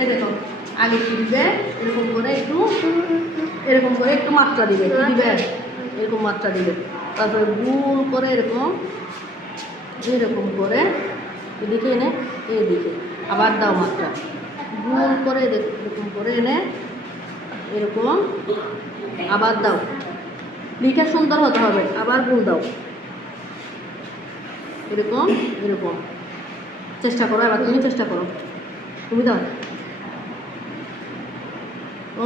এই দেখো আগে কি দিবে এরকম করে একটু মাত্রা দিবে, কি দিবে এরকম মাত্রা দিবে, তারপরে গোল করে এরকম করে এদিকে এনে এইদিকে আবার দাও মাত্রা, গোল করে এরকম করে এনে এরকম আবার দাও, লিখে সুন্দর হতে হবে, আবার গোল দাও এরকম চেষ্টা করো, এবার তুমি চেষ্টা করো, তুমি দাও ও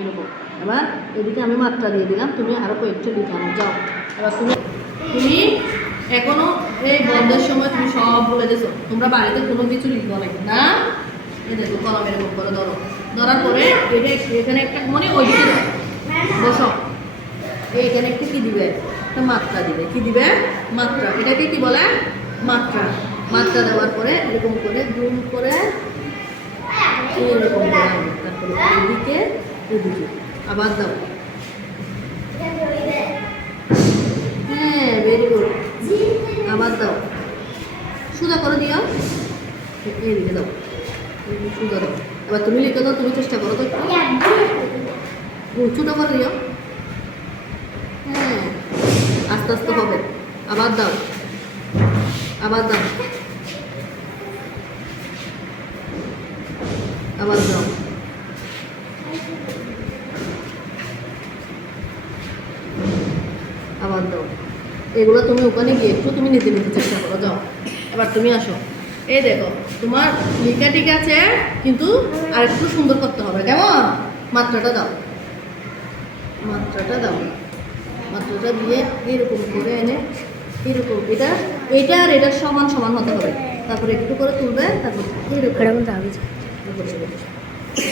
এরকম। এবার এদিকে আমি মাত্রা দিয়ে দিলাম, তুমি আরও কয়েকটা লিখানো যাও। এবার তুমি এখনো এই বন্ধের সময় তুমি সব বলে দিয়েছো, তোমরা বাড়িতে কোনো কিছু লিখবো না, এই দেখো কলম এরকম করে ধরার পরে এখানে একটা মনে ওই বসো, এখানে একটা কি দিবে, একটা মাত্রা দিবে, কি দিবে মাত্রা, এটাকে কি বলে মাত্রা দেওয়ার পরে এরকম করে গুণ করে এরকম করে তারপরে এদিকে আবার দাও, হ্যাঁ ভেরি গুড, আবার দাও, সোজা করে দিও, এইদিকে দাও, সোজা দাও। এবার তুমি লিখে দাও, তুমি চেষ্টা করো তো ছোটো করে দিও, হ্যাঁ আস্তে আস্তে হবে, আবার দাও, আবার দাও, আবার দাও, আবার দাও। এগুলো তুমি ওখানে গিয়ে একটু তুমি নিতে চেষ্টা করো, যাও। এবার তুমি আসো, এই দেখো তোমার লেখা ঠিক আছে, কিন্তু আর একটু সুন্দর করতে হবে, কেমন মাত্রাটা দাও, মাত্রাটা দিয়ে এরকম করে এনে এরকম এটা আর এটা সমান হতে হবে, তারপরে একটু করে তুলবে, তারপর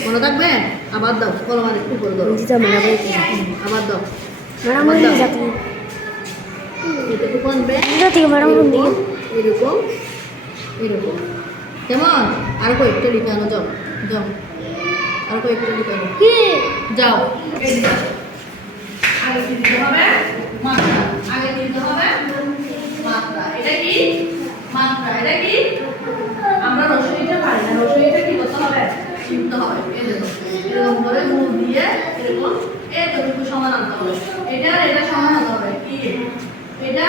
মনে থাকবে, আবার দাও কলম আর একটু করে দাও, আবার দাও, এটুকু আনবে এরকম কেমন, আর কয়েকটা লিখানো যাও, আর কয়েকটা লিখানো যাও। আগে দিতে হবে মাত্রা, এটা কি মাত্রা, এটা কি আমরা রসইটা পারি না, রসইটা কি করতে হবে, শিখতে হবে। এরকম করে মুখ দিয়ে এরকম এতটুকু সমান আনতে হবে, এটা সমান আনতে হবে, কি এটা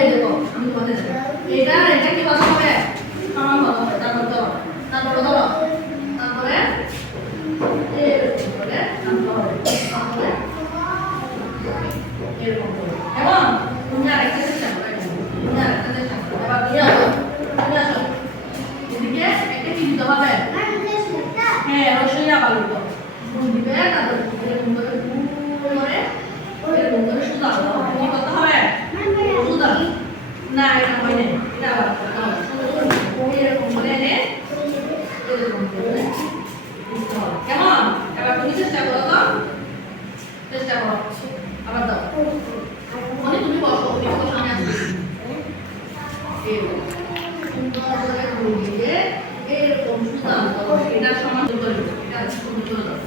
এই দেখো আমি তোমাদের এটা কি হতে হবে, সমান হতে হবে, তারপরে ধরো তারপরে এরকম করে আনতে হবে, তারপরে এরকম করে, এবং তুমি আরেকটা চেষ্টা করো, এবার দিয়ে আসো এদিকে একটা কি দিতে হবে, হ্যাঁ অবশ্যই আবার দিবে, তারপরে এরকম করে সুদা কি করতে হবে, সুদা না এটা হয় না, এটা আবার এরকম করে এনে এরকম করে কেমন। এবার তুমি চেষ্টা করো তো, আবার দাও, মানে তুমি বসো, আমি আসছি এরকম সুন্দর করে এটা সমান করে এটা সুন্দর করে দাও।